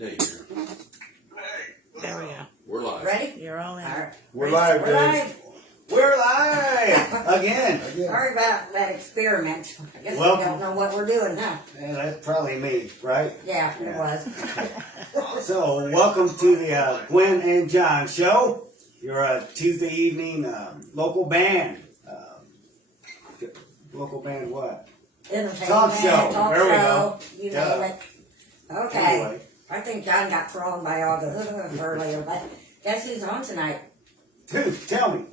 day here. There we go. We're live. Ready? You're all in. All right. We're live, We're Dave. live. We're live again. Sorry about that experiment. I guess Welcome. we don't know what we're doing, huh? Yeah, that's probably me, right? Yeah, it was. So, welcome to the Gwen and John Show. Your Tuesday evening local band. Local band what? Entertainment, Talk show. talk There we show, go. you Yeah. name it. Okay. Anyway. I think John got thrown by all the earlier, but guess who's on tonight? Dude, tell me.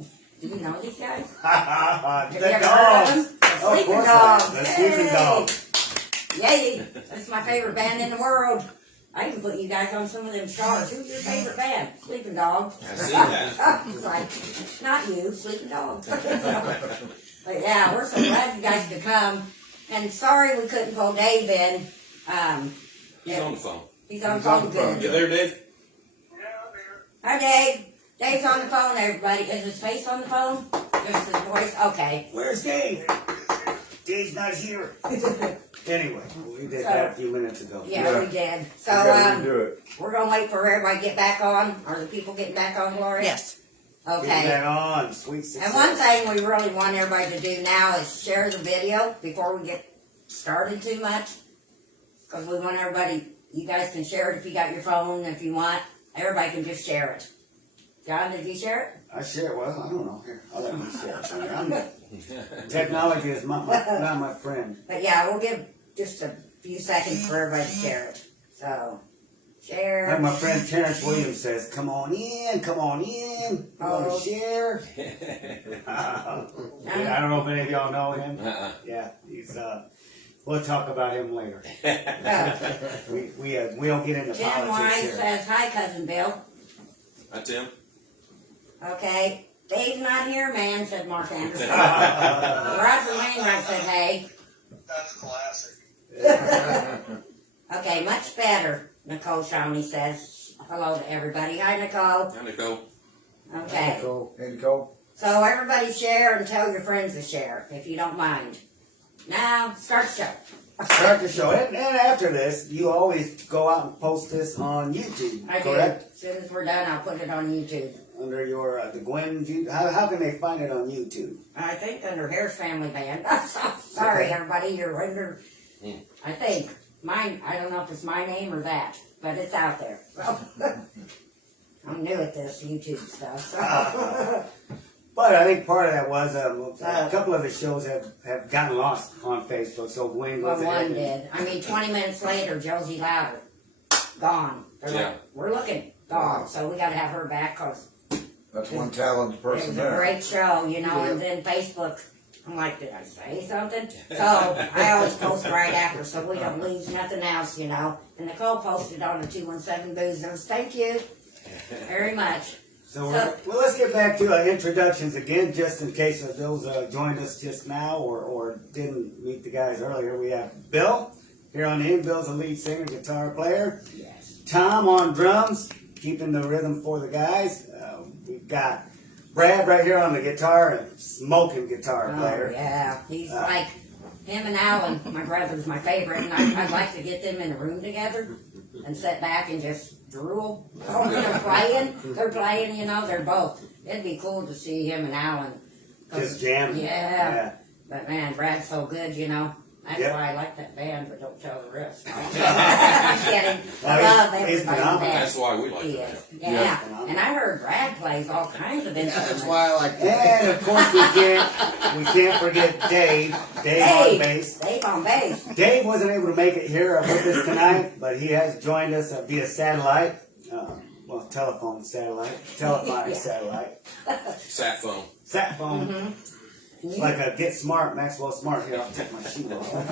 Do you know these guys? The Have you ever dogs. heard of them? The Of Sleeping course Dogs. I am. The Sleeping Yay. Dogs. Yay! That's my favorite band in the world. I can put you guys on some of them stars. Who's your favorite band? Sleeping Dogs. I see that. It's like, not you, Sleeping Dogs. But yeah, we're so glad you guys could come. And sorry we couldn't pull Dave in. He's on the phone. He's on the phone good. You there, Dave? Hi, Dave. Dave's on the phone, everybody. Is his face on the phone? Just his voice? Okay. Where's Dave? Dave's not here. Anyway, we did that a few minutes ago. Yeah, we did. So, do it. we're going to wait for everybody to get back on. Are the people getting back on, Gloria? Yes. Get Okay. that on, sweet success. And one thing we really want everybody to do now is share the video before we get started too much. Because we want everybody, you guys can share it if you got your phone, if you want. Everybody can just share it. John, did you share it? I share, well, I don't know. Here, I'll let you share it. Technology is not my friend. But yeah, we'll give just a few seconds for everybody to share it. So, share. Like my friend Terrence Williams says, come on in, come on in. You want to share? Yeah, I don't know if any of y'all know him. Yeah, he's, we'll talk about him later. We don't get into Tim politics Wise here. says, hi, Cousin Bill. Hi, Tim. Okay. Dave's not here, man, said Mark Anderson. Roger Wainwright said, hey. That's classic. Okay, much better, Nicole Shawnee says. Hello to everybody. Hi, Nicole. Hi, Nicole. Okay. Hey, Nicole. So everybody share and tell your friends to share, if you don't mind. Now, start the show. Start the show. And after this, you always go out and post this on YouTube, I do. correct? As soon as we're done, I'll put it on YouTube. Under your, the Gwen, how can they find it on YouTube? I think under Harris Family Band. Sorry, Okay. everybody, you're under, I think, mine, I don't know if it's my name or that, but it's out there. So, I'm new at this YouTube stuff, so. But I think part of that was a couple of the shows have gotten lost on Facebook, so Gwen Well, goes one ahead. did. I mean, 20 minutes later, Josie Louder, gone. They're Yeah. like, we're looking, gone. So we got to have her back because That's one talented it person was a there. great show, you know. And then Facebook, I'm like, did I say something? So I always post right after, so we don't lose nothing else, you know. And Nicole posted on the 217 Boozers. Thank you very much. So let's get back to introductions again, just in case of those joined us just now or didn't meet the guys earlier. We have Bill here on the end. Bill's a lead singer, guitar player. Yes. Tom on drums, keeping the rhythm for the guys. We've got Brad right here on the guitar, and smoking guitar player. Oh, yeah. He's like, him and Alan, my brother's my favorite, and I'd like to get them in a room together and sit back and just drool. Oh, they're playing, you know, they're both. It'd be cool to see him and Alan. Just jamming. Yeah. But man, Brad's so good, you know. That's Yep. why I like that band, but don't tell the rest. I'm kidding. I Oh, love he's everybody in the phenomenal. band. That's why we like He that. is. Yeah. phenomenal. And I heard Brad plays all kinds of instruments. That's why I like that. And of course we can't forget Dave. Dave on bass. Dave on bass. Dave wasn't able to make it here with us tonight, but he has joined us via satellite. Telephone satellite. Telephonic Yeah. satellite. Sat phone. Sat phone. Mm-hmm. It's like a Get Smart, Maxwell Smart. Here, I'll take my shoe off. What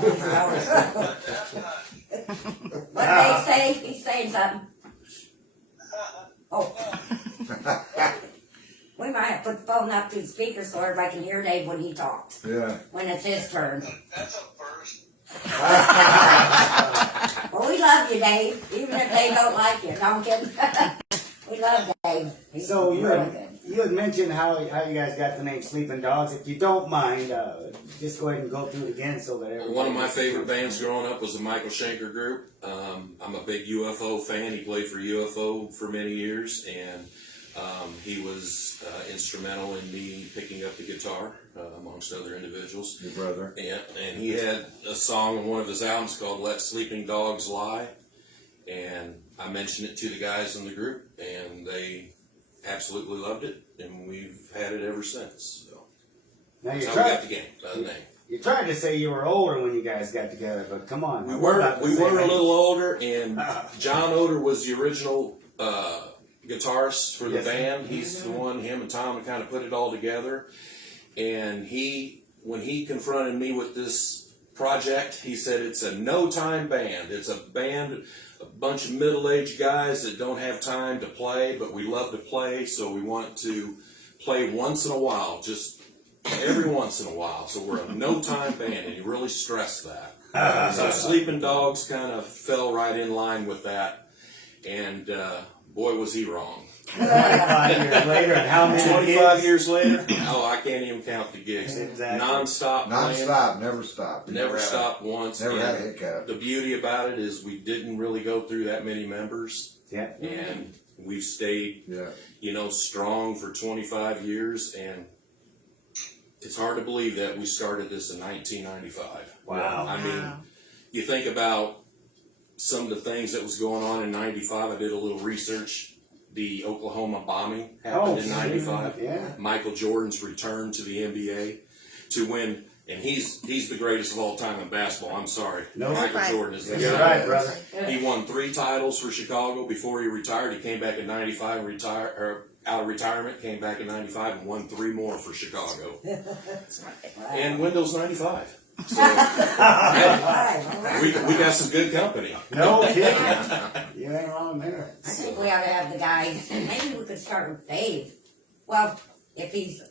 did Dave say? He's saying something. Oh. We might have to put the phone up to the speaker so everybody can hear Dave when he talks. Yeah. When it's his turn. That's a first. Well, we love you, Dave. Even if they don't like you. No, I'm kidding. We love Dave. He's So really good. you had mentioned how you guys got the name Sleeping Dogs. If you don't mind, just go ahead and go through it again so that everybody. One of my favorite bands growing up was the Michael Schenker Group. I'm a big UFO fan. He played for UFO for many years, and he was instrumental in me picking up the guitar, amongst other individuals. Your brother. And he had a song on one of his albums called Let Sleeping Dogs Lie. And I mentioned it to the guys in the group, and they absolutely loved it, and we've had it ever since. So Now that's you're how we trying. got the name. You're trying to say you were older when you guys got together, but come on. We we're were about the we same were a age. little older, and John Oder was the original guitarist for the Yes. band. He's the one, him and Tom, kind of put it all together. And when he confronted me with this project, he said it's a no-time band. It's a band, a bunch of middle-aged guys that don't have time to play, but we love to play, so we want to play once in a while, just every once in a while. So we're a no-time band, and he really stressed that. So Sleeping Dogs kind of fell right in line with that, and boy, was he wrong. 25 years later, and how many 25 gigs? years later, oh, I can't even count the gigs. Exactly. Non-stop playing. Non-stop, never stopped. Never stopped once. Never had a And hiccup. the beauty about it is we didn't really go through that many members, Yeah. and we've stayed, Yeah. strong for 25 years, and it's hard to believe that we started this in 1995. Wow. I mean, you think about some of the things that was going on in 95. I did a little research. The Oklahoma bombing happened in 95. Yeah. Michael Jordan's return to the NBA to win, and he's the greatest of all time in basketball. I'm sorry. No. Michael Right. Jordan is the That's guy. right, brother. He won 3 titles for Chicago before he retired. He came back in 95 and out of retirement, came back in 95 and won 3 more for Chicago. And Windows 95. So we got some good company. No kidding. You ain't wrong there. I think we ought to have the guys. Maybe we could start with Dave. Well, if he's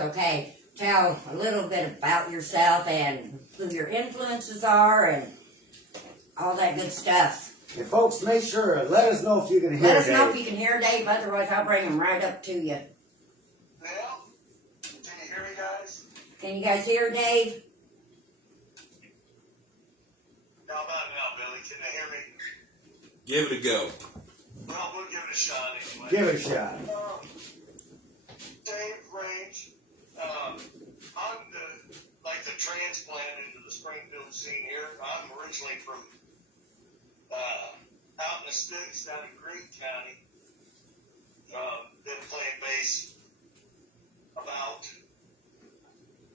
okay, tell a little bit about yourself and who your influences are and all that good stuff. And folks, make sure, let us know if you can hear Let us know if Dave. you can hear Dave. Otherwise, I'll bring him right up to you. Now, can you hear me, guys? Can you guys hear Dave? How about now, Billy? Can they hear me? Give it a go. Well, we'll give it a shot anyway. Give it a shot. Dave Range, I'm the transplant into the Springfield scene here. I'm originally from out in the sticks down in Greene County. Been playing bass about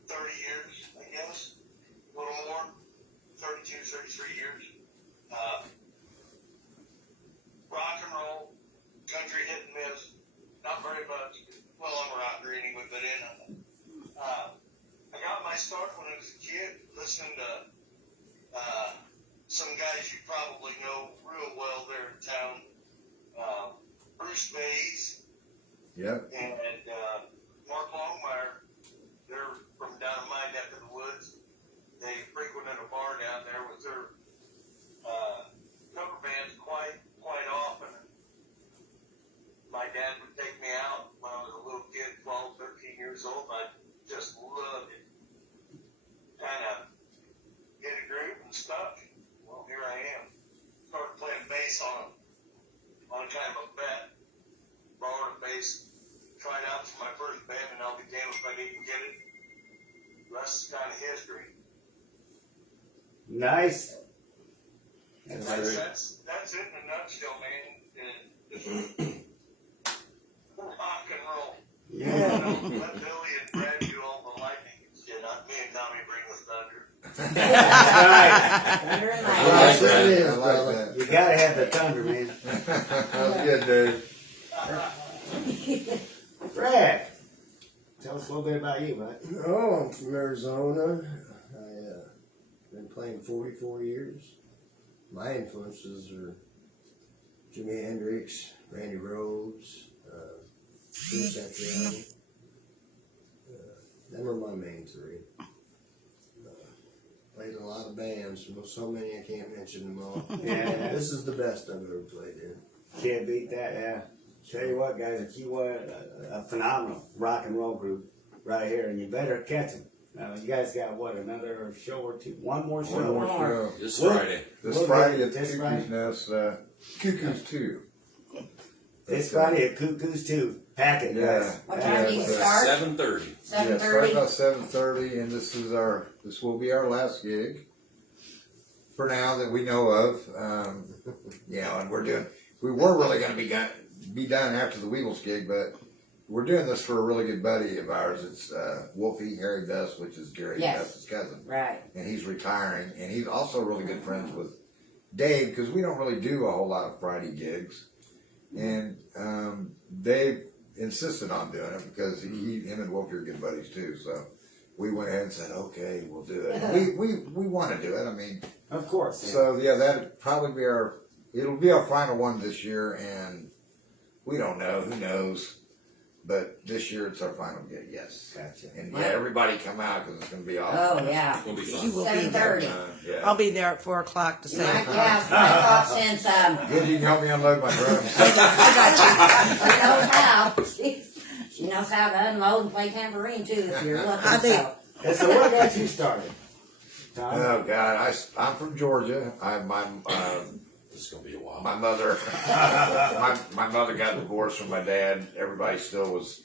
30 years, I guess, a little more, 32, 33 years. Rock and roll, country hit and miss, not very much. Well, I'm a rocker anyway, but I got my start when I was a kid, listening to some guys you probably know real well there in town. Bruce Bays Yep. and Mark Longmire. They're from down in my neck of the woods. They frequented a bar down there with their cover bands quite often. My dad would take me out when I was a little kid, 12, 13 years old, and I just loved it. Kind of hit a groove and stuck. Well, here I am. Started playing bass on kind of a bet. Borrowed a bass, tried out for my first band, and I'll be damned if I didn't get it. The rest is kind of history. Nice. That's great. That's it in a nutshell, man. Rock and roll. Yeah. Let Billy and Brad do all the lightning and shit. Me and Tommy bring the thunder. That's Thunder and I lightning. like Yes, it that. is, I like brother. that. right. You gotta have the thunder, man. That was good, dude. Brad, tell us a little bit about you, bud. Oh, I'm from Arizona. I been playing 44 years. My influences are Jimi Hendrix, Randy Rhoads, Homosexuality. Them are my main 3. Played in a lot of bands, so many I can't mention them all. Yeah. This is the best I've ever played in. Can't beat that, yeah. Tell you what, guys, if you want a phenomenal rock and roll group right here, and you better catch them. You guys got what, another show or two? One more show. One more show. This Well, Friday. This We'll Friday get at this Cuckoo's Friday. Nest, Cuckoo's 2. This Friday at Cuckoo's 2. Pack it, guys. What time do you start? 7:30. Seven Yeah, start thirty. about 7:30, and this will be our last gig for now that we know of. And we were really going to be done after the Weevils gig, but we're doing this for a really good buddy of ours. It's Wolfie Harry Best, which is Gary Yes. Best's cousin, Right. and he's retiring, and he's also really good friends with Dave because we don't really do a whole lot of Friday gigs, and Dave insisted on doing it because him and Wolfie are good buddies too. So we went ahead and said, okay, we'll do it. we want to do it. I mean, Of course. Yeah. so yeah, that'd probably be it'll be our final one this year, and we don't know, who knows, but this year it's our final gig, yes. Gotcha. And yeah, everybody come out because it's going to be awesome. Oh, yeah. It's gonna be You fun. will be there. 7:30. Yeah. I'll be there at 4 o'clock to say. Yeah, my thought since, Good, you can help me unload my drums. she knows how. She knows how to unload and play tambourine too, if you're looking, I think- so. And so what got you started? Tom? Oh God, I'm from Georgia. This is gonna be a while. My mother, my mother got divorced from my dad. Everybody still was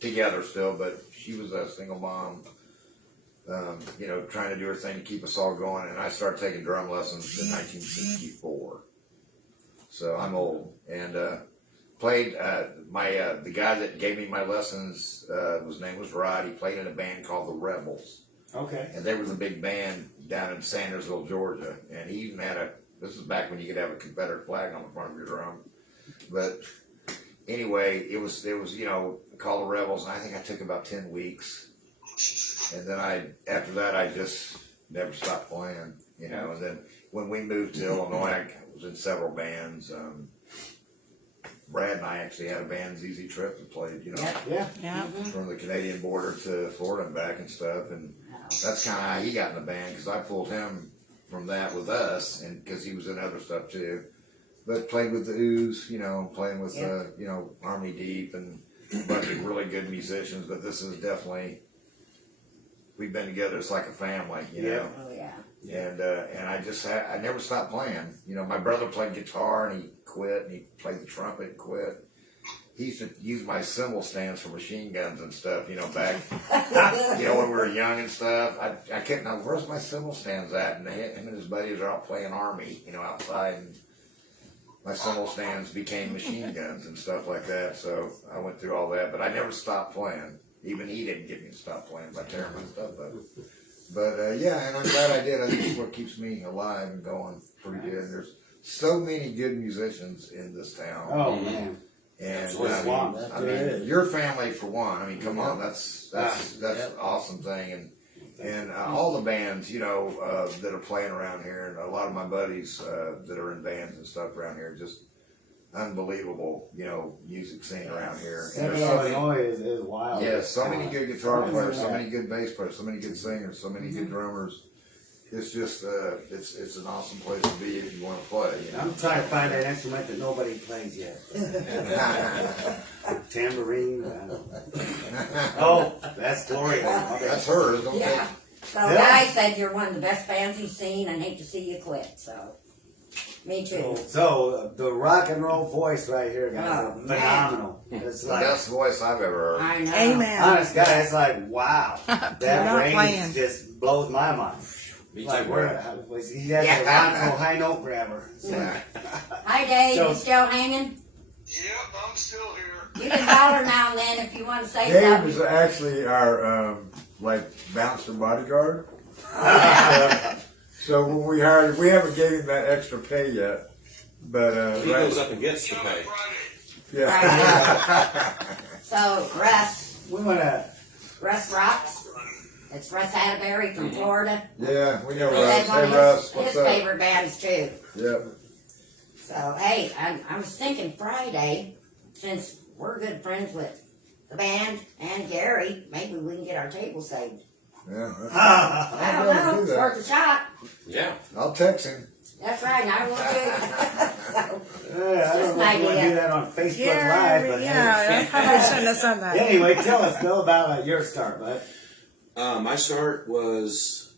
together still, but she was a single mom. Trying to do her thing to keep us all going. And I started taking drum lessons in 1964. So I'm old and played. The guy that gave me my lessons, his name was Rod. He played in a band called the Rebels. Okay. And they were the big band down in Sandersville, Georgia. And he even had this is back when you could have a Confederate flag on the front of your drum. But anyway, it was called the Rebels, and I think I took about 10 weeks. And then after that, I just never stopped playing, And then when we moved to Illinois, I was in several bands. Brad and I actually had a band, ZZ Trip, that played, Yeah. Yeah. from the Canadian border to Florida and back and stuff. And that's kind of how he got in the band, because I pulled him from that with us, and because he was in other stuff too. But played with the Ooze, playing with, Harmony Deep and a bunch of really good musicians. But this is definitely, we've been together. It's like a family, Yeah. Oh, yeah. And I never stopped playing. My brother played guitar and he quit, and he played the trumpet and quit. He used to use my cymbal stands for machine guns and stuff, back, when we were young and stuff. I couldn't know, where's my cymbal stands at? And him and his buddies are out playing Army, outside. And my cymbal stands became machine guns and stuff like that. So I went through all that, but I never stopped playing. Even he didn't get me to stop playing by tearing my stuff up. But and I'm glad I did. I think it's what keeps me alive and going pretty good. There's so many good musicians in this town. Oh, man. And Absolutely. your family for one. I mean, come on, that's an awesome thing. And all the bands, that are playing around here, and a lot of my buddies that are in bands and stuff around here, just unbelievable, music scene around here. And Central there's so many, Illinois is wild. so many good guitar players, so many good bass players, so many good singers, so many good drummers. It's just, it's an awesome place to be if you want to play. I'm trying to find that instrument that nobody plays yet. Tambourine. Oh, that's Gloria. That's hers. Don't Yeah. So Yeah. Guy said you're one of the best bands he's seen and hate to see you quit, so. Me too. So the rock and roll voice right here, guys, Oh, is phenomenal. It's It's the like, best voice I've ever heard. I know. Amen. honest guy, it's like, wow. Not That range playing. just blows my mind. Me Like, too. where he has a rock and roll high note grabber. So, Hi Dave, So- you still hanging? Yep, I'm still here. You can holler now and then if you want to say Dave something. is actually our bouncer bodyguard. So when we hired, we haven't gave him that extra pay yet, but He goes up and gets the pay. Friday. yeah. So Russ we want to, rocks. It's Russ Atterbury from Florida. Yeah, we know He Russ. said one Hey of Russ, his what's up? favorite bands too. Yep. So hey, I was thinking Friday, since we're good friends with the band and Gary, maybe we can get our table saved. Yeah. I I'll don't go know, do it's that. worth a shot. Yeah. I'll text him. That's right, and I will too. So, I just don't an know if you want to idea. do that on Facebook Yeah, Live, but I probably shouldn't have said that. anyway, tell us, Bill, about your start, bud. My start was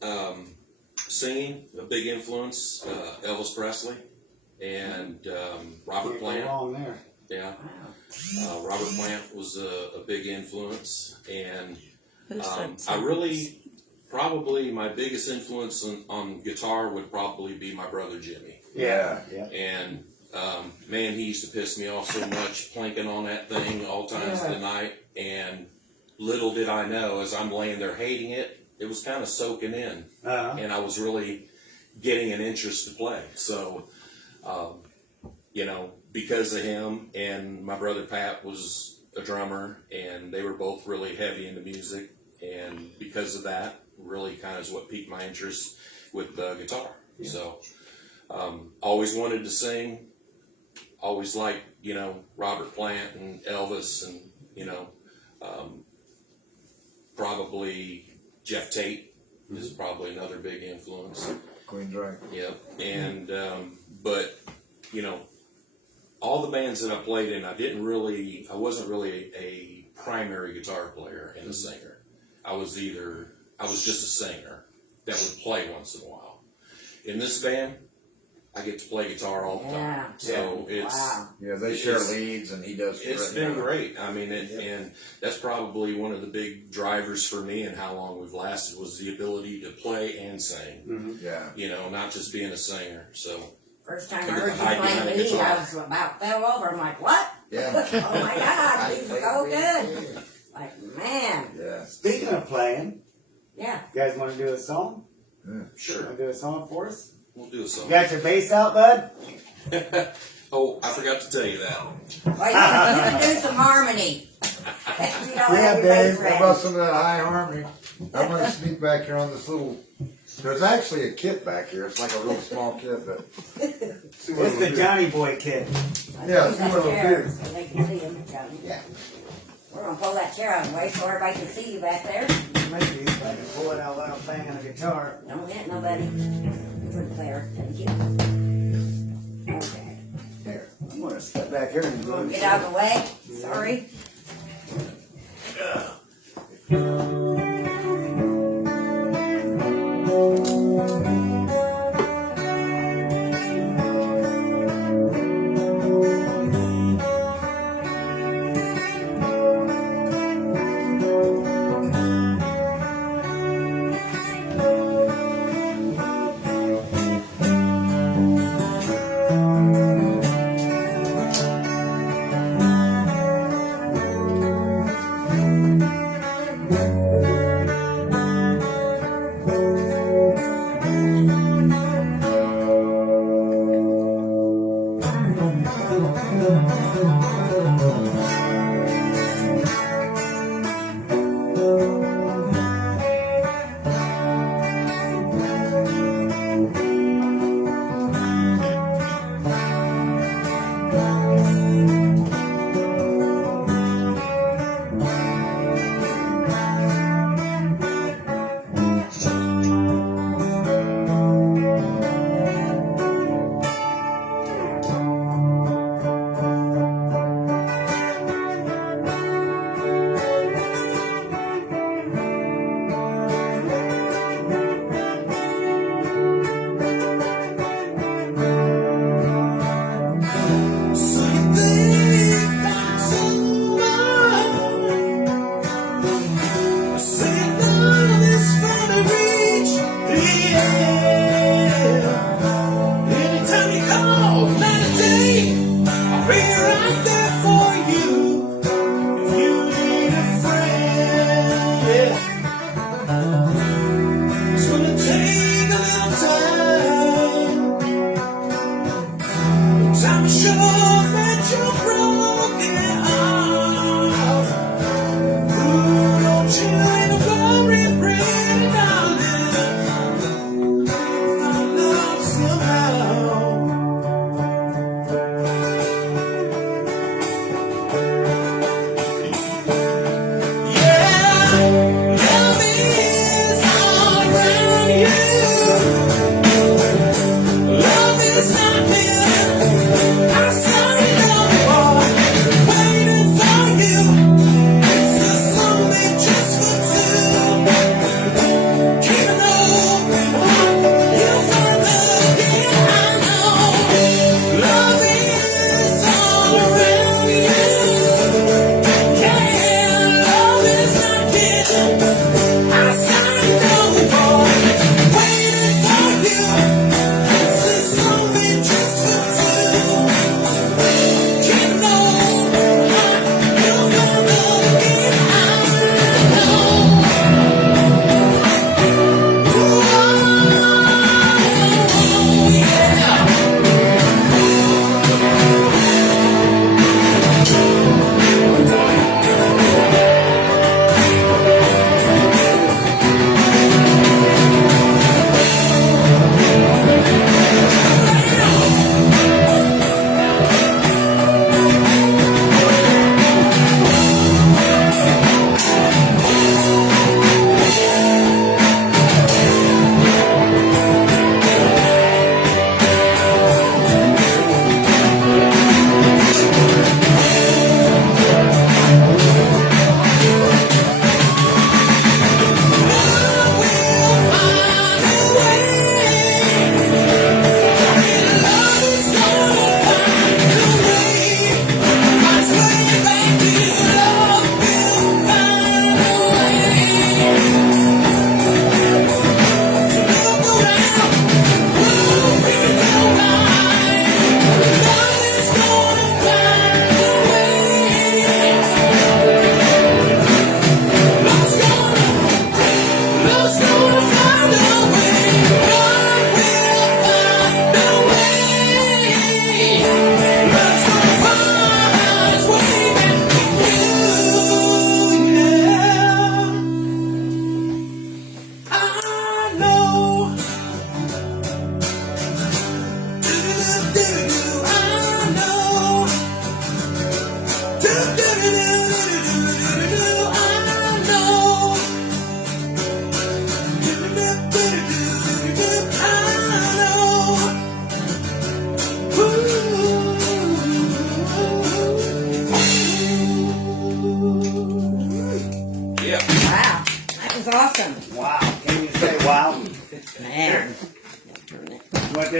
singing, a big influence, Elvis Presley and Robert Can't go Plant. wrong there. Yeah, Wow. Robert Plant was a big influence, and Who's that I really, probably my biggest influence on guitar would probably be my brother Jimmy. Yeah. Yeah. And man, he used to piss me off so much, planking on that thing all times of the night. And little did I know, as I'm laying there hating it, it was kind of soaking in, and I was really getting an interest to play. So, you know, because of him, and my brother Pat was a drummer, and they were both really heavy into music, and because of that, really kind of is what piqued my interest with guitar. Yeah. So, always wanted to sing, always liked, you know, Robert Plant and Elvis, and, you know, probably Jeff Tate is probably another big influence. Queen's right. Yep. And, but, you know, all the bands that I played in, I wasn't really a primary guitar player and a singer. I was just a singer that would play once in a while. In this band, I get to play guitar all the time. Yeah. So it's, Wow. Yeah, they share leads, and he does. it's rhythm. been great. I mean, and that's probably one of the big drivers for me and how long we've lasted was the ability to play and sing. Yeah. You know, not just being a singer. So First time I Come heard to you hide behind play a lead, guitar. I was about fell over. I'm like, what? Yeah. Oh my God, these are so good. Like, man. Yeah. Speaking of playing, Yeah. you guys want to do a song? sure, Want to do a song for us? we'll do a song. You got your bass out, bud? Oh, I forgot to tell you that. Well, you can do some harmony. If you don't Yeah, have your bass Dave, ready. how about some of that high harmony? I'm going to sneak back here on this little. There's actually a kit back here. It's like a real small kit, but. See what It's it'll the do. Johnny Boy kid. Yeah, Use see that what it'll chair do. so they can see him. Yeah. We're gonna pull that chair out of the way so everybody can see you back there. Maybe if I can pull it out while I'm playing on the guitar. Don't hit nobody. Pretty clear. Thank you. Okay. Here, I'm going to step back here and You wanna get out of the way? Sorry.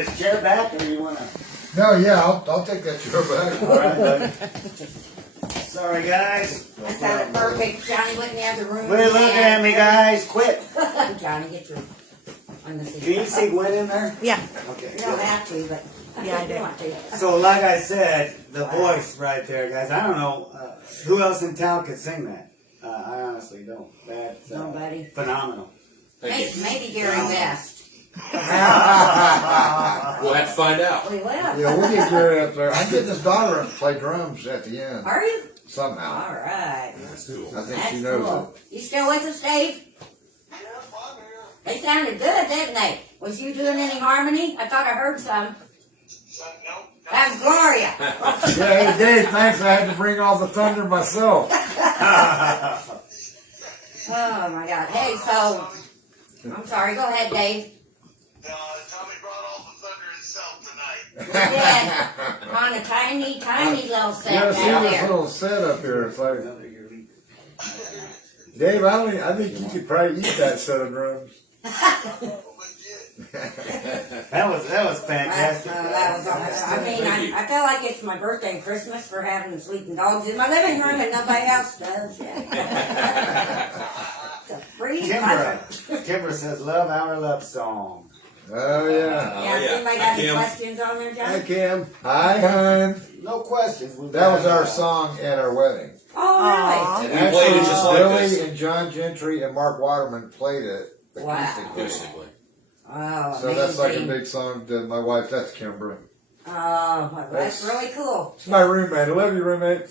this chair back, or you wanna? No, yeah, I'll take that chair back. All right, buddy. Sorry, guys. That sounded perfect. Johnny went in the other room. Quit looking at me, guys. Quit. Johnny, get your on the seat. Can you see Gwen in there? Yeah. Okay. You don't have to, but Yeah, I if you do. want to. So, like I said, the voice right there, guys. I don't know who else in town could sing that. I honestly don't. That's Nobody. phenomenal. Thank you. Maybe Gary West. We'll have to find out. We will. Yeah, we'll get Gary up there. I'm getting his daughter to play drums at the end. Are you? Somehow. All right. That's cool. I think That's she knows cool. You still with us, Dave? Yeah, I'm here. They sounded good, didn't they? Was you doing any harmony? I thought I heard some. Nope. That was Gloria. it. Yeah, hey, Dave, thanks. I had to bring all the thunder myself. Oh my God. Hey, so I'm sorry. Go ahead, Dave. Tommy brought all the thunder himself tonight. We did on a tiny, tiny little set You ever see down this there. little setup here? It's like, Dave, I think you could probably eat that set of drums. That was fantastic. That was awesome. I mean, I feel like it's my birthday and Christmas for having the sleeping dogs in my living room and nobody else does. It's a free concert. Kimber says, "Love our love song." Oh, yeah. Yeah, yeah. anybody got any Kim. questions on there, Hi, John? Kim. Hi, hon. No questions. We've That was got, our song at our wedding. Oh, Aw. really? And we played it just like Billy this. and John Gentry and Mark Waterman played it Wow. acoustically. Acoustically. Oh, So that's like a amazing. big song to my wife. That's Kimber. Oh, well, that's really cool. It's my roommate. I love you, roommate.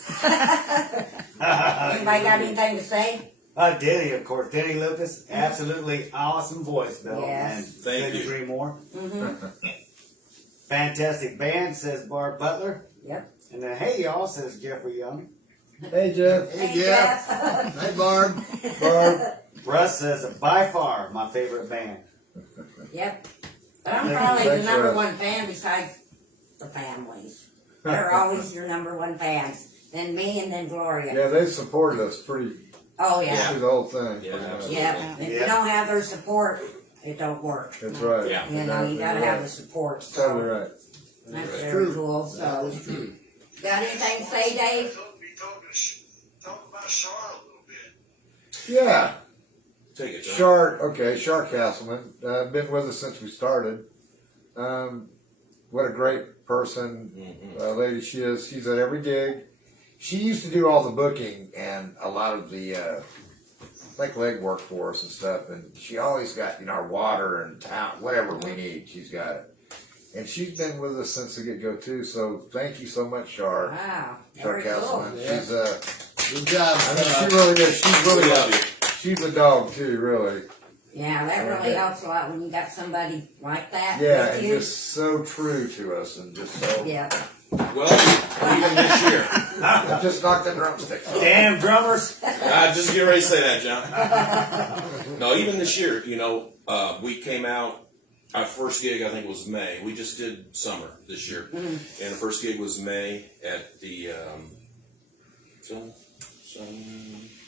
Anybody got anything to say? Denny, of course. Denny Lucas, absolutely awesome voice, Bill. Yes. And Thank couldn't you. agree more. Mm-hmm. Fantastic band, says Barb Butler. Yep. And then, hey, y'all, says Jeffrey Young. Hey, Jeff. Hey, Jeff. Hi, Barb. Barb. Russ says, by far, my favorite band. Yep. But I'm Thank probably you. the Thanks, number Russ. one fan besides the families. They're always your number one fans. Then me and then Gloria. Yeah, they supported us pretty Oh, yeah. through the whole thing. Yeah, pretty much. absolutely. Yeah. If you Yeah. don't have their support, it don't work. That's right. Yeah. You know, you gotta have the support. Totally So right. that's That's very true. cool. That So, is true. got anything to say, Dave? Talk about Charlotte a little bit. Yeah. Take it, John. Shar Castleman. Been with us since we started. What a great person, lady she is. She's at every gig. She used to do all the booking and a lot of the like leg work for us and stuff. And she always got our water and whatever we need. She's got it. And she's been with us since the get-go too. So thank you so much, Shar. Wow. Shar Very cool. Castleman. Yeah. She's Good job. I mean, she really is. She's really We love you. she's a dog too, really. Yeah, that really helps a lot when you got somebody like that. Yeah, with and you. just so true to us, and just so. Yeah. Well, even this year. I just knocked that drumstick off. Damn drummers. I just get ready to say that, John. No, even this year, we came out. Our first gig, I think, was May. We just did summer this year, and the first gig was May at the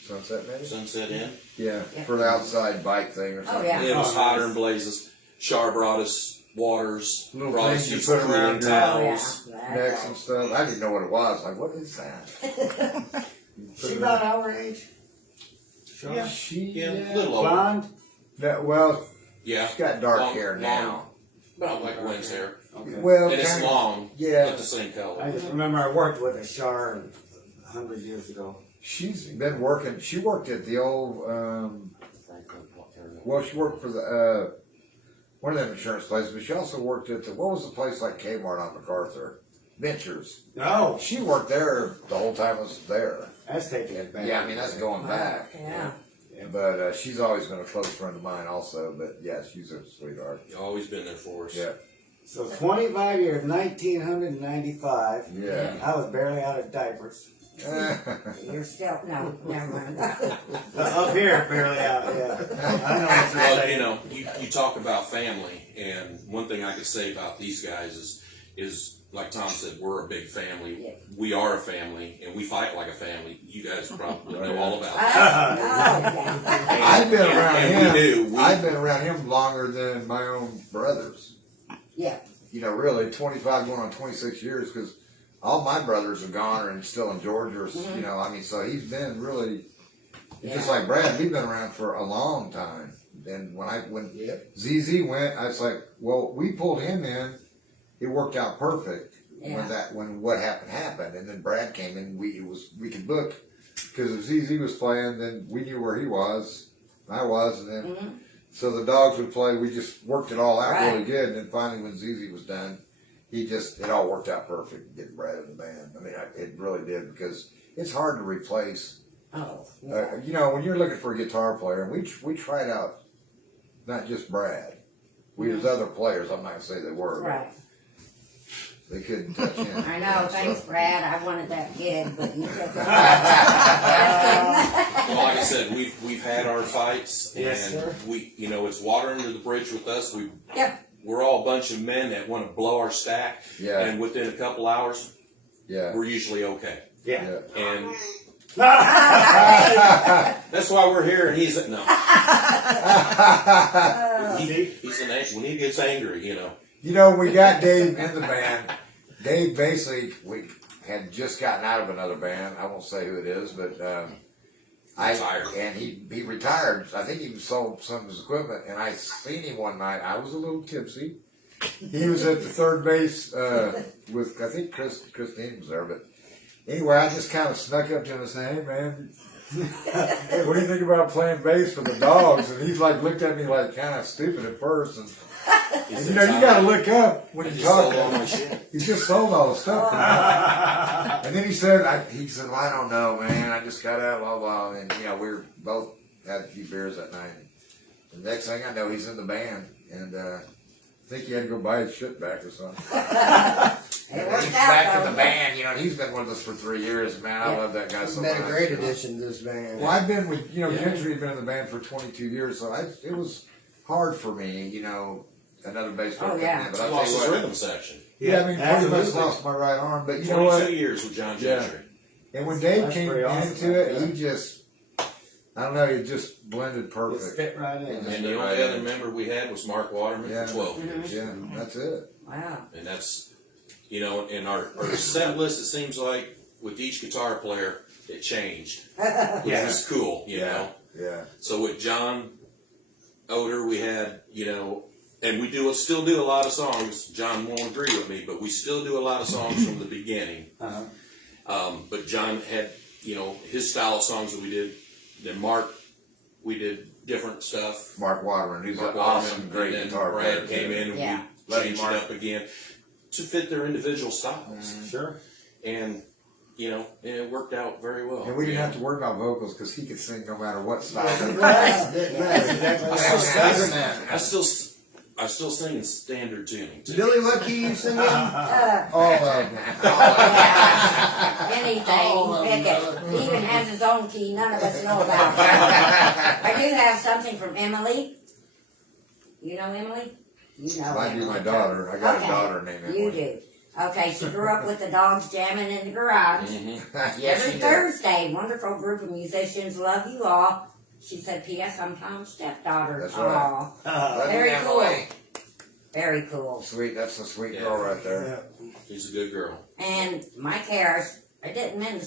Sunset, maybe. Sunset Inn. Yeah, for the outside bike thing or something. yeah. It was Oh, hotter nice. than blazes. Char brought us waters, Little brought us things some you put around cooling your towels. Oh, yeah. Necks and stuff. I didn't know what it was. Like, what is that? She about our age. Yeah, she. Yeah, a little older. Blonde. Well, Yeah, she's got dark Long- hair long. now. about like Gwen's hair, Okay. Well, and it's kinda- long, Yeah. but the same color. I just remember I worked with a Shar 100 years ago. She's been working. She worked at the old. Well, she worked for the one of them insurance places, but she also worked at what was the place like Kmart on MacArthur? Ventures. No, She worked there the whole time I was there. that's taking it back. Yeah, I mean that's going back. Yeah. But she's always been a close friend of mine, also. But yeah, she's a sweetheart. You've always been there for us. Yeah, So 25 years, 1995. yeah. I was barely out of diapers. You're still, no, never mind. Up here, barely out, yeah. I know what you're Well, saying. you talk about family, and one thing I could say about these guys is like Tom said, we're a big family. Yeah. We are a family, and we fight like a family. You guys probably know all about Us? that. Oh, yeah. I've been around and him. We do. I've been around him longer than my own brothers. Yeah. really 25 going on 26 years, because all my brothers are gone and still in Georgia, or, so he's been really, just like Brad, we've been around for a long time. And when ZZ went, I was like, well, we pulled him in, it worked out perfect when what happened. And then Brad came in, we could book, because if ZZ was playing, then we knew where he was, I was, and then so the Dogzz would play. We just worked it all out really good. And then finally, when ZZ was done, it all worked out perfect. Getting Brad in the band. I mean, it really did, because it's hard to replace. When you're looking for a guitar player, and we tried out not just Brad. There's other players. I'm not gonna say they were. Right. They couldn't touch him. I know, thanks, Brad. I wanted that gig, but you took it. Well, like I said, we've had our fights, and Yes, sir. it's water under the bridge with us. Yep. We're all a bunch of men that want to blow our stack, Yeah. and within a couple hours, Yeah. we're usually okay. Yeah. And that's why we're here, and he's no. When he gets angry, We got Dave in the band. Dave basically, we had just gotten out of another band. I won't say who it is, but Retired. And he retired. I think he sold some of his equipment, and I seen him one night. I was a little tipsy. He was at the third base with, I think Christine was there, but anyway, I just kind of snuck up to him and said, "Hey man, hey, what do you think about playing bass for the Dogzz?" And he's like looked at me like kind of stupid at first, and you got to look up when you talk. He just sold all the stuff. And then he said, well, I don't know, man. I just got out, blah, blah. And, we were both had a few beers that night. And the next thing I know, he's in the band. And I think he had to go buy his shit back or something. He's back in the band, and he's been with us for 3 years, man. I love that guy so much. He's been a great addition to this band. Well, I've been with, Gentry had been in the band for 22 years, so it was hard for me, another bass player coming in. But I I'll lost tell you his what, rhythm section. yeah, I mean, pretty much lost my right arm, but you know what? 22 years with John Gentry. And when Dave That's came pretty awesome, into it, yeah. he just, I don't know, it just blended It's perfect. fit right in. And the only other member we had was Mark Waterman Yeah. for 12 years. Yeah, that's it. Wow. And that's, in our set list, it seems like with each guitar player, it changed. Which is cool, you know. Yeah. So with John Oder, we had, and we still do a lot of songs. John won't agree with me, but we still do a lot of songs from the beginning. But John had, his style of songs that we did. Then Mark, we did different stuff. Mark Waterman, he's Mark an Waterman, awesome, great and then guitar player. Brad came in and Yeah. we Love you, changed Mark. it up again to fit their individual styles. Sure. And, and it worked out very well. And we didn't have to worry about vocals because he could sing no matter what style. I still sing in standard tuning too. Billy, what key you singing? All of them. Anything, pick it. He even has his own key none of us know about. I do have something from Emily. You know Emily? You know Might be Emily. my daughter. I got Okay. a daughter named Emily. You do. Okay, she grew up with the Dogzz jamming in the garage. Yes, Every she did. Thursday, wonderful group of musicians, love you all. She said, P.S. I'm Tom's stepdaughter. That's right. Aw. Love Very you, cool. Emily. Very cool. Sweet, that's a sweet girl right there. She's a good girl. And Mike Harris, I didn't mean to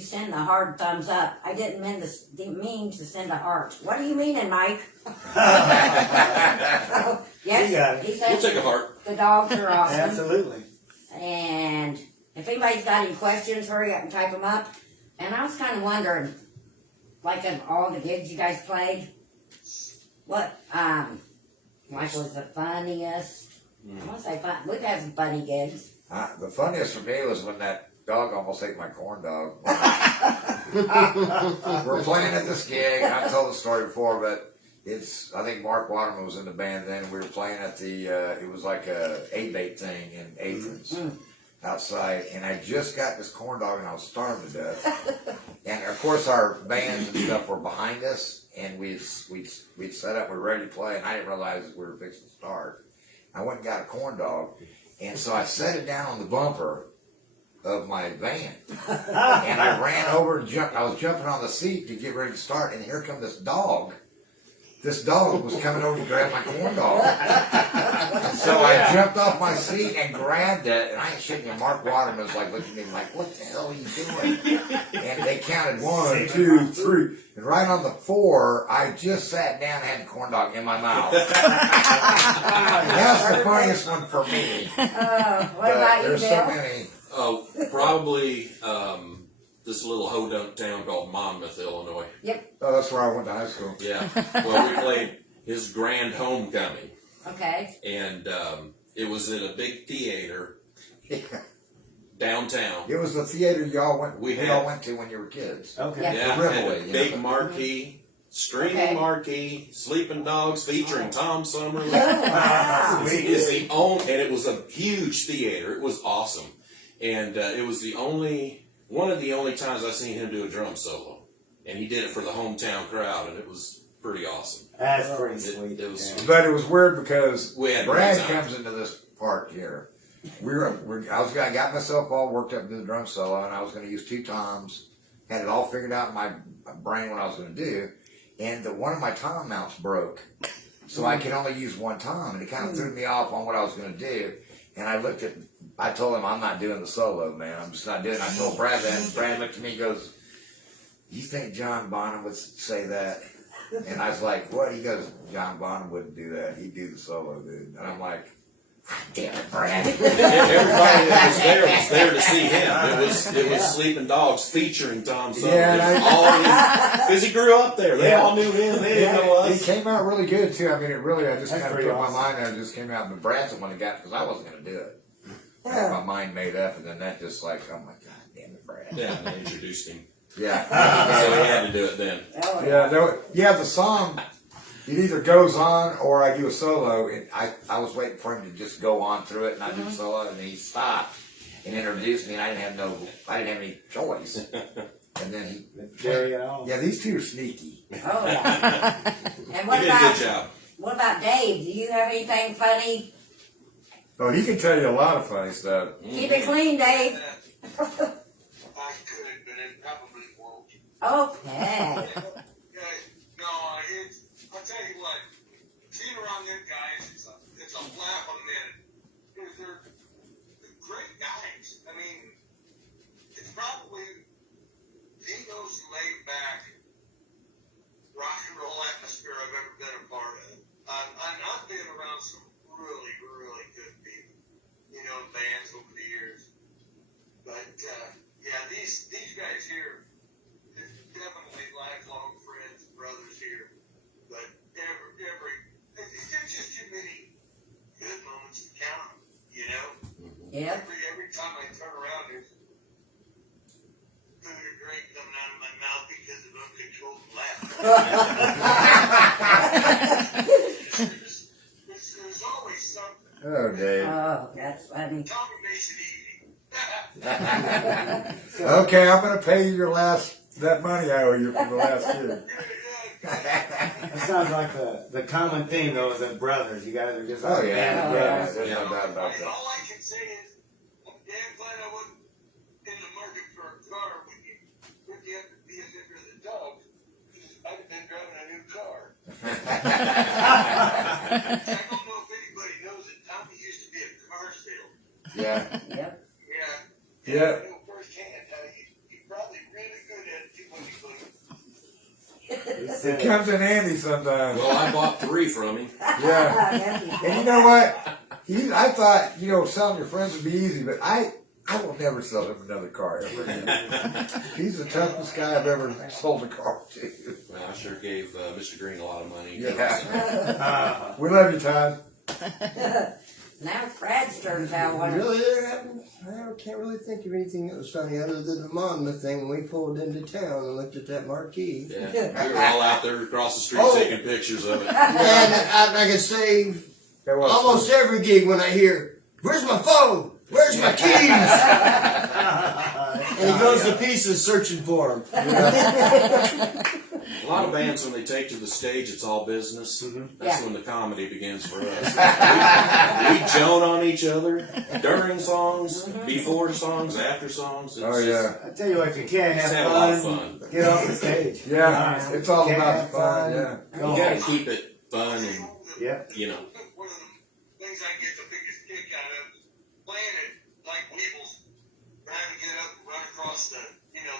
send the hard thumbs up. I didn't mean to send a heart. What are you meaning, Mike? Yes, You got it. he said We'll take a heart. the dogs are awesome. Absolutely. And if anybody's got any questions, hurry up and type them up. And I was kind of wondering, like of all the gigs you guys played, what was the funniest? I want to say fun. We've had some funny gigs. The funniest for me was when that dog almost ate my corn dog. We're playing at this gig. I've told the story before, but I think Mark Waterman was in the band then. We were playing at it was like a 8-bait thing in Athens outside, and I just got this corn dog and I was starving to death. And of course our bands and stuff were behind us, and we'd set up, we were ready to play, and I didn't realize we were fixing to start. I went and got a corn dog, and so I set it down on the bumper of my van, and I ran over and jumped. I was jumping on the seat to get ready to start, and here come this dog this dog was coming over to grab my corn dog. So I jumped off my seat and grabbed it, and I ain't shitting you. Mark Waterman was like looking at me like, what the hell are you doing? And they counted 1, 2, 3. And right on the 4, I just sat down and had the corn dog in my mouth. That's the funniest one for me. What about you, There's Bill? so many. Probably this little hodunk town called Monmouth, Illinois. Yep. Oh, that's where I went to high school. Yeah. Well, we played his grand homecoming, Okay. and it was in a big theater Yeah. downtown. It was the theater y'all went. We We had- all went to when you were kids. Okay. Yeah. Yeah, The had Rivoli, a you big know. marquee, streaming Okay. marquee, Sleeping Dogs featuring Tom Summerlin. Wow. It's the only, and it was a huge theater. It was awesome, and it was one of the only times I seen him do a drum solo, and he did it for the hometown crowd, and it was pretty awesome. That's pretty It- sweet. it was Yeah. sweet. But it was weird because We had Brad great time. comes into this part here. I got myself all worked up to do the drum solo, and I was going to use 2 toms. Had it all figured out in my brain what I was going to do, and one of my tom mounts broke, so I could only use 1 tom, and it kind of threw me off on what I was going to do. And I told him I'm not doing the solo, man. I'm just not doing it. I told Brad that, and Brad looked at me and goes, "You think John Bonham would say that?" And I was like, "What?" He goes, "John Bonham wouldn't do that. He'd do the solo, dude." And I'm like, "Damn it, Brad." Everybody that was there to see him. It was Sleeping Dogs featuring Tom Summerlin. Yeah, Because he grew up there. They Yeah. all knew him. They didn't know It us. came out really good too. I mean, I just That's kind of pretty put awesome. my mind there. It just came out. But Brad's the one that got it because I wasn't going to do it. I had my mind made up, and then that just like, oh my god, damn it, Brad. Yeah, and they introduced him. Yeah. So he had to do it then. Oh, yeah. Yeah, the song, it either goes on or I do a solo. And I was waiting for him to just go on through it and I do a solo, and then he stopped and introduced me, and I didn't have any choice. And then Jerry at all. yeah, these 2 are sneaky. Oh, yeah. And He what did a about good job. Dave? Do you have anything funny? Oh, he can tell you a lot of funny stuff. Keep it clean, Dave. I could, but it probably won't. Okay. Guys, no, I'll tell you what, being around them guys, it's a laugh a minute. They're great guys. I mean, it's probably the most laid back rock and roll atmosphere I've ever been a part of. I've been around some really, really good people, bands over the years. But, yeah, these guys here, they're definitely lifelong friends, brothers here. But there's just too many good moments to count, Yep. Every time I turn around, there's food or drink coming out of my mouth because of uncontrolled laughter. There's always something. Oh, Dave. Oh, that's funny. Tommy makes it easy. Okay, I'm going to pay you that money I owe you from the last year. It sounds like the common theme though is that brothers. You guys are just Oh, yeah. band of Yeah, brothers. there's no doubt about that. All I can say is, I'm damn glad I wasn't in the market for a car when you have to be a member of the Dogzz, because I'd have been driving a new car. I don't know if anybody knows that Tommy used to be a car salesman. Yeah. Yep. Yeah. Yeah. I know firsthand how he's probably really good at it too when he goes. It comes in handy sometimes. Well, I bought 3 from him. Yeah. Yes, he And you did. know what? I thought, selling your friends would be easy, but I will never sell him another car ever again. He's the toughest guy I've ever sold a car to. Well, I sure gave Mr. Green a lot of money. Yeah. We love you, Todd. Now it's Brad's turn to tell one. Really, there happened? I can't really think of anything that was funny other than the Monmouth thing when we pulled into town and looked at that marquee. Yeah, we were all out there across the street Oh. taking pictures of it. And I can say That was almost every gig when I hear, "Where's my phone? Where's my keys?" And he goes to pieces searching for them. A lot of bands, when they take to the stage, it's all business. That's Yeah. when the comedy begins for us. we joan on each other during songs, before songs, after songs. It's Oh yeah. just- I tell you what, if you can't Just have have a lot of fun, fun. get off the stage. Yeah, it's all Can't about have fun. Yeah. Go You gotta home. keep it fun and, Yep. you know. One of the things I get the biggest kick out of is playing it like Weebles, trying to get up and run across the,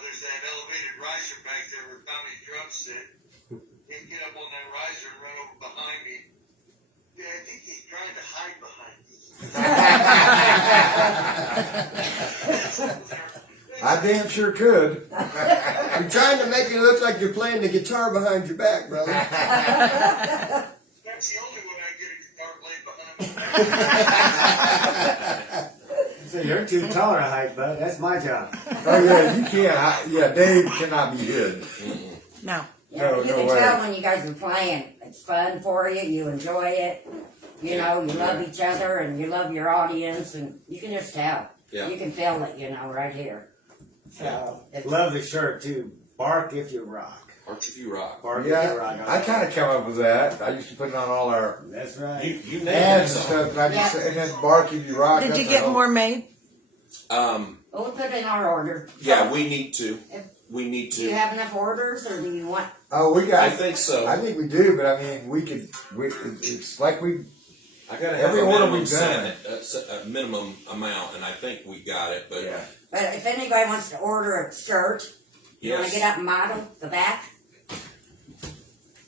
there's that elevated riser back there where Tommy's drums sit. He'd get up on that riser and run over behind me. Yeah, I think he's trying to hide behind me. I damn sure could. You're trying to make it look like you're playing the guitar behind your back, brother. That's the only way I get a guitar played behind me. So you're too tall to hide, bud. That's my job. Oh yeah, you can't. Dave cannot be hid. No. Yeah, No, you no can way. tell when you guys are playing. It's fun for you. You enjoy it. You know, you love each other and you love your audience, and you can just tell. Yeah. You can feel it, right here. So, it's, Love the shirt too. Bark if you rock. Arch if you rock. Bark if you Yeah, rock. I kind of come up with that. I used to put it on all our That's right. You named ads and it. stuff. And, and then bark if you rock. Did that's you the get whole- more made? well, we'll put it in our order. Yeah, So, we need to. We need do you to. have enough orders, or do you want? Oh, we got. I think so. I think we do, but I mean, we could. It's like we. I gotta have Every a order minimum we've done. a minimum amount, and I think we got it. But Yeah. But if anybody wants to order a shirt, you want to yes, get up and model the back.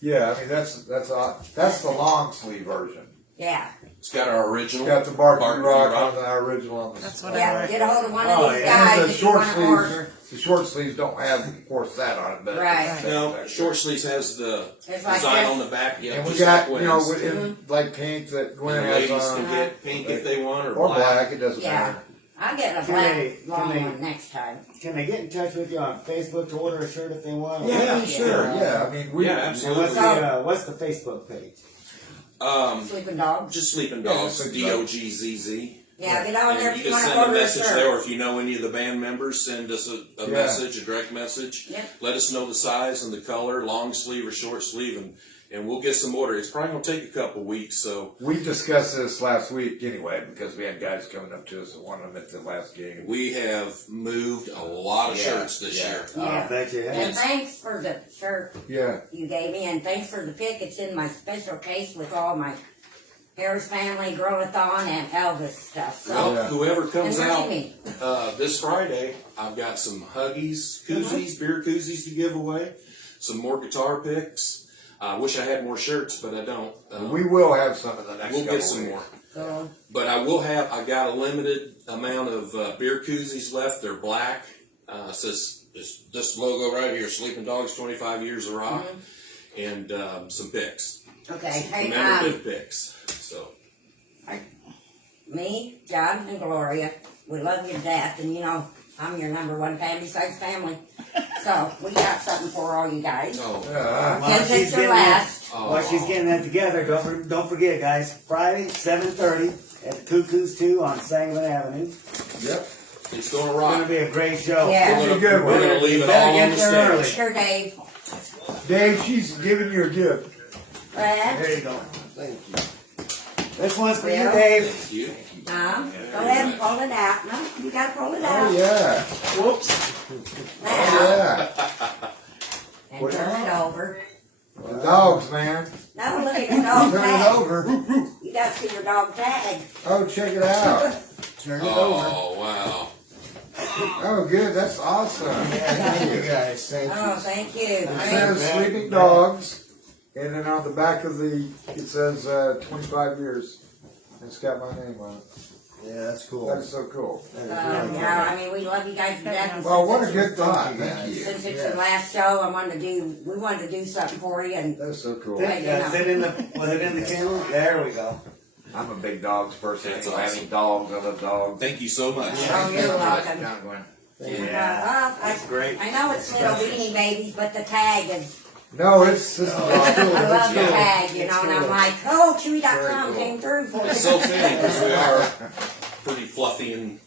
Yeah, I mean that's the long sleeve version. Yeah, it's got our original. It's got the bark Bark and If You rock Rock. on our original on the. That's what I yeah. like. Get a hold of one of Oh, these yeah. guys And the if you short want to order. sleeves. The short sleeves don't have, of course, that on it, but Right. No, short sleeves has the It's like design this. on the back. Yeah, And we just got like you know Gwen's. in like pink that Gwen And has ladies on, can get pink if they want, or, or black. It doesn't Yeah. matter. I'll get a Can black they- long can they- one next time. Can they get in touch with you on Facebook to order a shirt if they want? Yeah, Sure. Yeah. I mean, we. Yeah, And absolutely. what's the Facebook page? Sleeping dogs. Just Sleeping Yeah, Dogs, Sleeping Dogs. Dogzz. Yeah, get on there And if you you can want to send a order a message shirt. there, or if you know any of the band members, send us a Yeah. message, a direct message. Yep. Let us know the size and the color, long sleeve or short sleeve, and we'll get some order. It's probably gonna take a couple weeks, so We discussed this last week anyway because we had guys coming up to us that wanted them at the last game. we have moved a lot of Yeah, shirts this yeah. year. Yeah. I bet you have. And thanks for the shirt Yeah. you gave me, and thanks for the pic. It's in my special case with all my Harris Family, Growathon, and Elvis stuff. So, Well, Yeah. whoever comes and out me. this Friday, I've got some Huggies, koozies, beer koozies to give away, some more guitar picks. I wish I had more shirts, but I don't. We will have some in the next We'll couple get some weeks. more. So, But I got a limited amount of beer koozies left. They're black. It says this logo right here, Sleeping Dogs, 25 Years of Rock, and some picks, okay. Hey, commemorative picks. So me, John, and Gloria, we love you to death, and I'm your number one fan besides family. So, we got something for all you guys. oh, Yeah. While Since she's it's your getting that- last. While she's getting that together, don't forget, guys. Friday, 7:30 at the Cuckoo's 2 on Sangamon Avenue. Yep. it's gonna It's rock. gonna be a great show. Yeah. We're Be a good gonna, we're one. gonna leave You it better all get on the there early. stage. Sure, Dave. Dave, she's giving you a gift. Brad? There you go. Thank you. This one's for you, Yeah. Dave. Thank you. Go ahead and pull it out. No, you gotta pull it Oh out. yeah. Whoops. Now, Yeah. and turn it over. The dogs, man. No, look at your dog Turn it tag. over. You gotta see your dog tag. Oh, check it out. Turn it over. Oh wow. Oh, good. That's awesome. Thank you guys. Thank Oh, you. thank you. It says Sleeping Dogs, and then on the back of it says 25 years. It's got my name on it. Yeah, that's cool. That is so cool. That is really cool. Yeah, I mean, we love you guys to death. and Well, what a since good thought. Thank you, Thank guys. you. Since it's Yeah. the last show, we wanted to do something for you, and That's so cool. Thank Was it in the kennel? There we go. I'm a big dogs person. That's Anyway. I awesome. mean, dogs. I love dogs. Thank you so much. oh, you're welcome. John Gwen. That's great. I know it's little beanie babies, but the tag is. No, it's this is I awesome. love the cool. tag, and I'm like, oh, Chewy.com Very cool. came through for It's you. so fitting because we are pretty fluffy and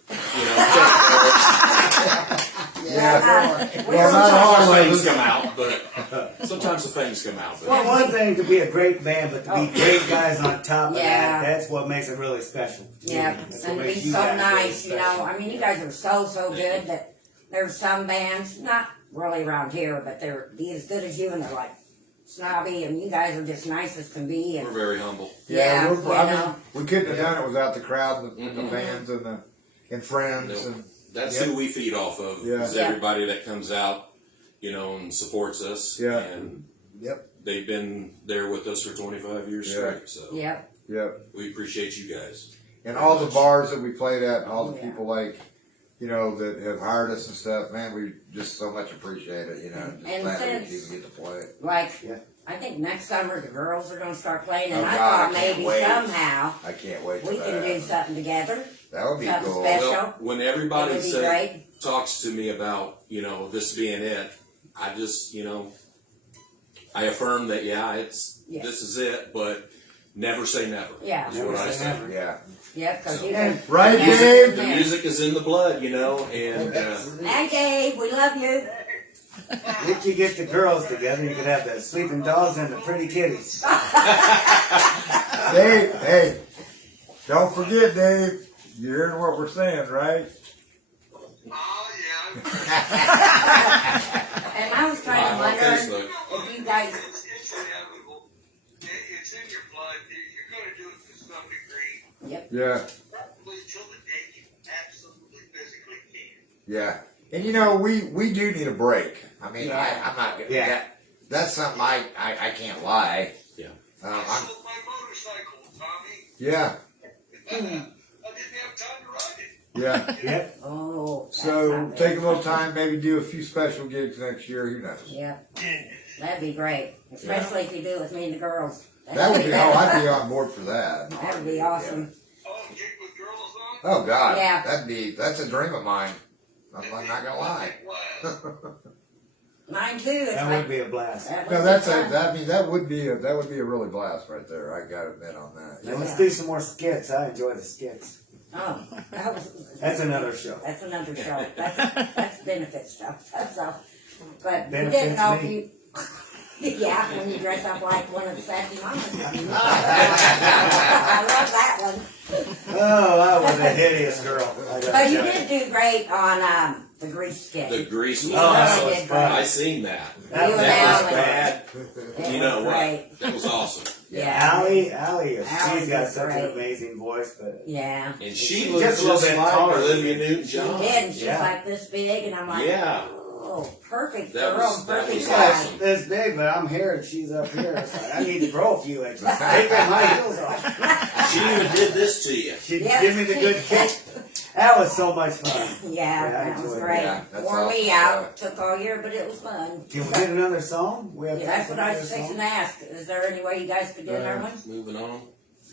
We Well, were not all Sometimes of the things us. come out, but sometimes the things come out. But Well, one thing to be a great band, but to be great guys on top of Yeah. that's what makes it really special. Yeah, That's what and to makes be you so guys really nice, you special. know. I mean, you guys are so good that there's some bands, not really around here, but they're be as good as you, and they're like snobby, and you guys are just nice as can be. we're And very humble. Yeah, we're, you I mean, know. we couldn't have done it without the crowd, and the Mhm. fans, and friends, Nope. and That's Yep. who we feed off of. Yeah. Is Yeah. everybody that comes out, you know, and supports us. Yeah. And Yep. they've been there with us for 25 years Yeah. straight. So yep, yep. we appreciate you guys. And all the bars that we played at, and all the Yeah. people like, you know, that have hired us and stuff, man, we just so much appreciate it, you know. Just And glad since- we even get to play it. like Yeah. I think next summer the girls are gonna start playing, and Oh, I God, I thought can't maybe wait. somehow I can't wait we for can do that. something together. That would be something cool. special. Well, when It everybody would be great. talks to me about, you know, this being it, I just, you know, I affirm that, yeah, Yeah. this is it, but never say never. Yeah. Is what Never I say say. never. Yeah. Yeah, because So- you can. Right, Yeah. Dave? The Yeah. music is in the blood, you know, and Hey Dave, we love you. If you get the girls together, you could have the sleeping dogs and the pretty kitties. Dave, hey, don't forget, Dave, you're hearing what we're saying, right? Oh, yeah. And I was kind of on wondering Facebook. if you guys. It's inevitable. It's in your blood. You're going to do it to some degree, Yep. Yeah, probably till the day you absolutely physically can. yeah. And you know, we do need a break. I mean, Yeah. I'm not, Yeah. that's something I can't lie. Yeah. I I'm, sold my motorcycle, Tommy. yeah, I didn't have time to ride it. yeah. Yep. Oh. that's So not take a bad. little time, maybe do a few special gigs next year. Who knows? Yep. That'd be great, especially if you do it with me and the girls. That would be. Oh, I'd be on board for that. That would be awesome. Oh, gig with girls on? Oh God, Yeah. that's a dream of mine. I'm not gonna lie. Wow. Mine too. It's That like, would be a blast. that would No, be that's fun. that would be a really blast right there. I gotta admit on that. Now let's do some more skits. I enjoy the skits. Oh, that was. That's another show. That's another show. That's benefit stuff. That's all. But we Benefits didn't know if me. you. Yeah, when you dress up like one of the sassy mamas. I love that one. Oh, I was a hideous girl. I gotta But you tell did do great on the grease skit. The grease was You awesome. really did great. I seen that. That You was and That was Alan. bad. It You know was what? great. That was awesome. Yeah. Allie, she's Allie got is such great. an amazing voice, but Yeah. And She's she just looked a just, little bit like taller. Olivia She Newton-John. did, and she's Yeah. like this big, and I'm like, Yeah. oh, perfect That girl, was- that perfect was guy. awesome. this big, but I'm here and she's up here. It's like, I need to grow a few inches. Take them high heels off. She even did this to you. She Yeah. give me the good kick. That was so much fun. Yeah, I that was enjoyed great. Yeah, that's Wore me awesome. out. Took all year, but it was fun. Can we get another song? We have Yeah, time that's for what I was another fixing song? to ask. Is there any way you guys could do another one? Moving on.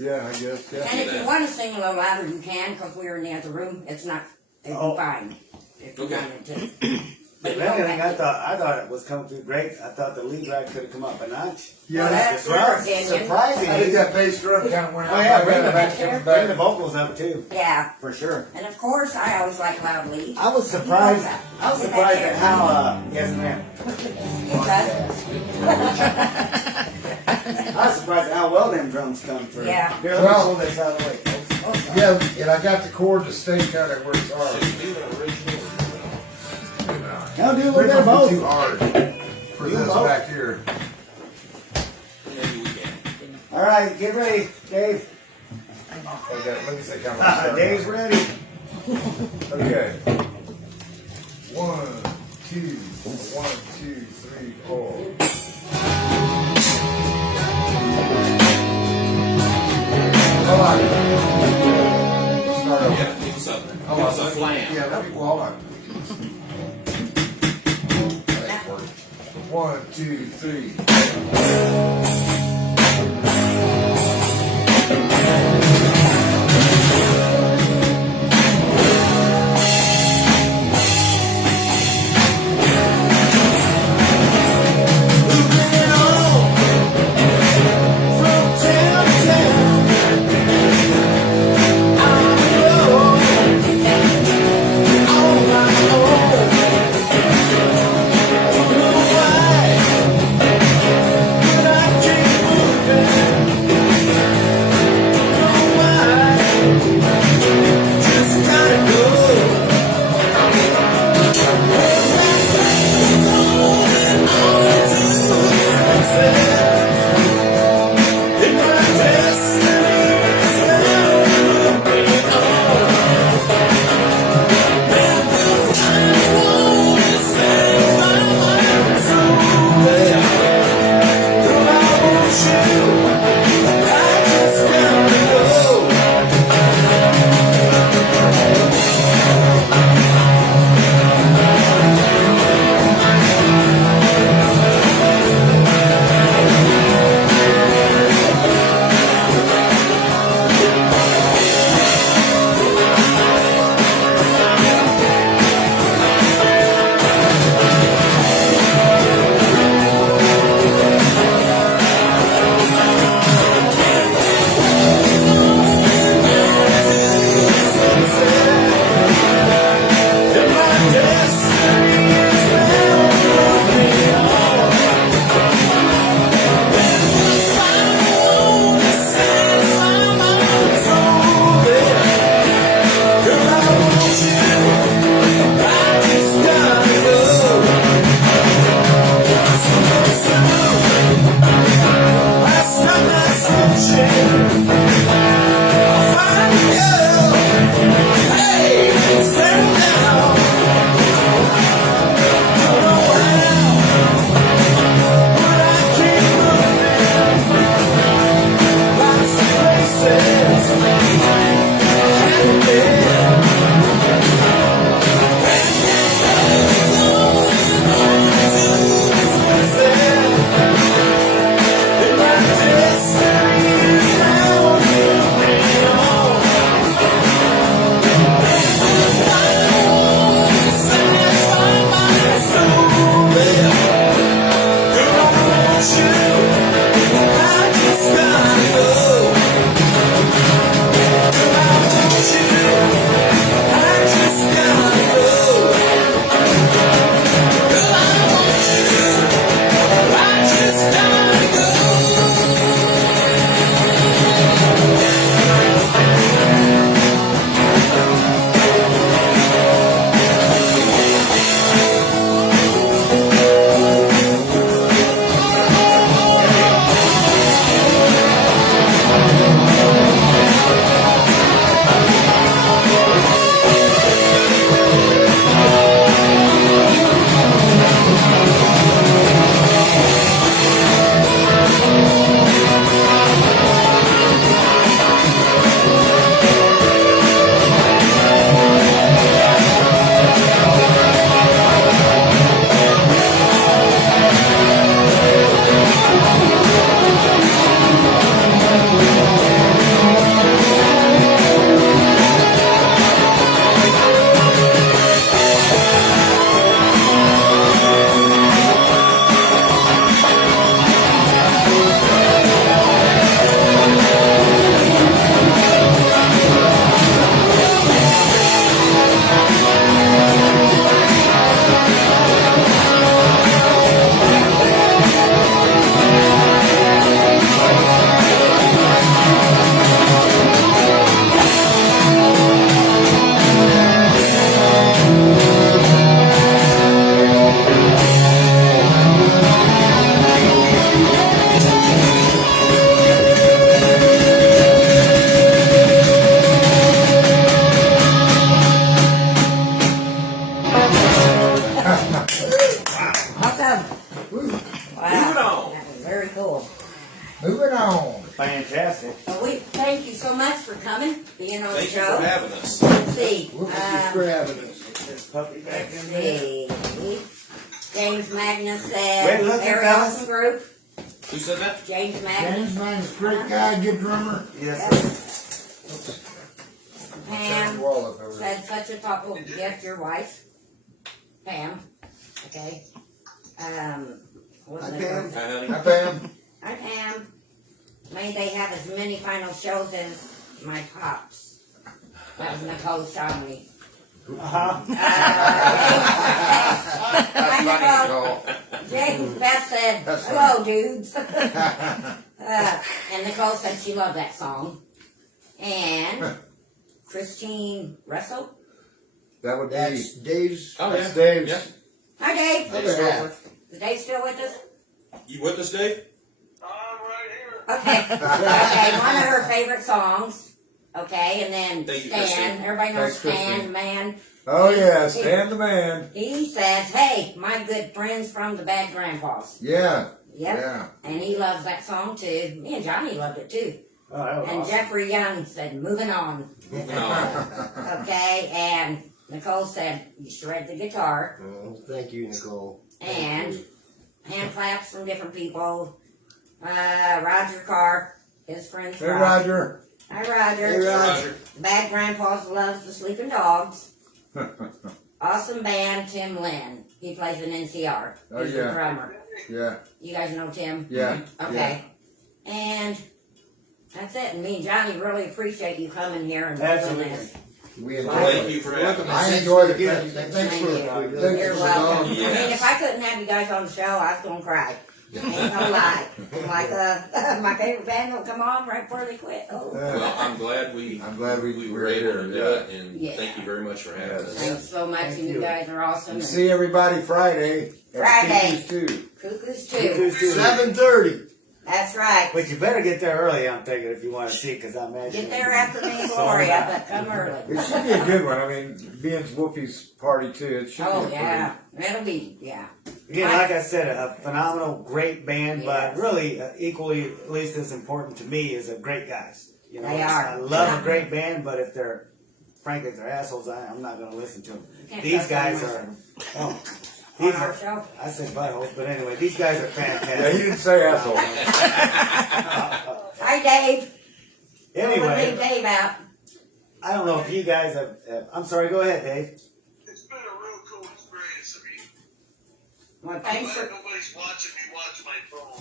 Yeah, I guess. Yeah. And if you that. want to sing a little louder, you can, because we're in the other room. It's not, it'd be Oh. fine if you Okay. wanted to. But you don't anything, have to. I thought it was coming through great. I thought the lead rag could have come up a notch. Yeah, Well, that's Well, your opinion. surprising. I think that bass drum kind of went out. Oh yeah, bring back. the vocals up too, Yeah, for sure. and of course, I always like loud leads. I was surprised. I was surprised at how. Yes, ma'am. I was surprised at how well them drums come through. Yeah. Here, let me Well- pull this out of the way, folks. Yeah, and I got the chord to stay kind of where it's hard. Should we do the original or Now do a little Bring bit it of both. too hard for Do this both. back here. maybe we can? All right, get ready, Dave. Okay, let me see how much. Dave's ready. Okay. 1, 2, 1, 2, 3, 4. Hold on. Start over. Yeah, it's a, Hold on. it's a flam. Yeah, let me, well, hold on. That worked. 1, 2, 3. see. What was you scrabbing us? This puppy back Let's in there. see. James Magnus Wait, said, look, very fellas. awesome group. Who said that? James James Magnus. Magnus, great guy, good drummer. Yes, sir. Pam Wallop over there. said, such a thoughtful gift, your wife. Pam. Okay. What's Hi, the Pam. Hi, honey. Hi, Pam. Hi, Pam. May they have as many final shows as my pops. That was Nicole Shomley. Uh-huh. That's I funny, know. Nicole. James Beth said, That's hello, dudes. And Nicole said she loved that song. And Christine Russell. That would That's be, Dave's. Oh, that's yeah. Dave's. Yeah. Hi, Dave. Other half. Is Dave still with us? You with us, Dave? I'm right here. Okay. Okay, one of her favorite songs. Okay, and then Thank you, Stan. Christine. Everybody knows Thanks, Stan, Christine. the man. Oh yeah, Stan the man. He says, hey, my good friends from the Bad Grandpas. Yeah, Yep. yeah. And he loves that song too. Me and Johnny loved it too. Oh, that was And awesome. Jeffrey Young said, moving on. No. Okay, and Nicole said, you shred the guitar. Oh, thank you, Nicole. Thank And you. hand claps from different people. Roger Carr, his friends. Hey Roger. Hi, Roger. Hey, Roger. Bad Grandpa's loves the Sleeping Dogs. Awesome band, Tim Lynn. He plays an NCR. Oh, He's yeah. the drummer. Yeah, You guys know Tim? yeah. Okay. And that's it. And me and Johnny really appreciate you coming here and doing Absolutely. this. We enjoyed Thank it. you for having I us. enjoyed it. Thank you. Thanks Thank for, you. thanks You're for welcome. going. I mean, if I couldn't have you guys on the show, I was gonna cry. Ain't no lie. I'm like, my favorite band will come on right before they quit. Oh. Well, I'm glad we were able to do it, and Yeah. thank you very much for having us. Thanks so much, Thank and you you. guys are awesome. We and see everybody Friday. at Friday. Kiki's too. Cuckoos too. Cuckoos too. 7:30. That's right. But you better get there early, I'm thinking, if you want to see, because I imagine. Get there after me and Gloria, but come early. It should be a good one. I mean, being Whoopi's party too. It should Oh be a yeah, it'll be Again, like I said, a phenomenal, great band, Yes. but really equally, at least as important to me, is a great guys. You know, They are. I love a great band, but if they're, frankly, if they're assholes, I'm not going to listen to them. Can't These trust guys them are. on Oh, these our are. show. I said buttholes, but anyway, these guys are Yeah, he fantastic. didn't say asshole. Hi, Dave. We'll leave Anyway, Dave out. I don't know if you guys have. I'm sorry. Go ahead, Dave. It's been a real cool experience. I mean, Well, I'm thanks glad for. nobody's watching me watch my phone.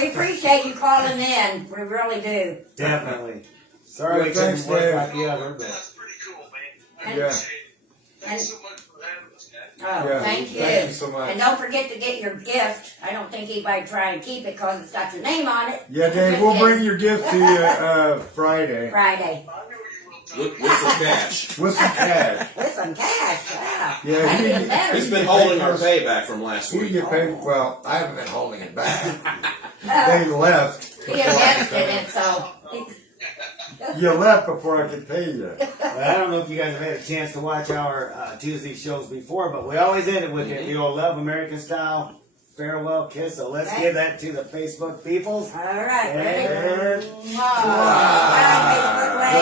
We appreciate you calling in. We really do. Definitely. Sorry, Yeah, we thanks, couldn't work Dave. like the other, but. That's pretty cool, man. I Yeah. appreciate it. Thanks so much for having us, guys. Oh, Yeah, thank you. thank you so much. And don't forget to get your gift. I don't think anybody try and keep it because it's got your name on it. Yeah, Dave, we'll bring your gift to you Friday Friday. I know you will, Tommy. With some cash. with some cash. With some cash. Wow. Yeah, That's he- even better. He's been holding our payback from last You week. get paid. Well, I haven't been holding it back. they left. He invested in it, so. You left before I could pay you. Well, I don't know if you guys have had a chance to watch our Tuesday shows before, but we always end it with the old Love American Style farewell kiss. So let's Okay. give that to the Facebook peoples. All right, And- ready? Bye, Facebook.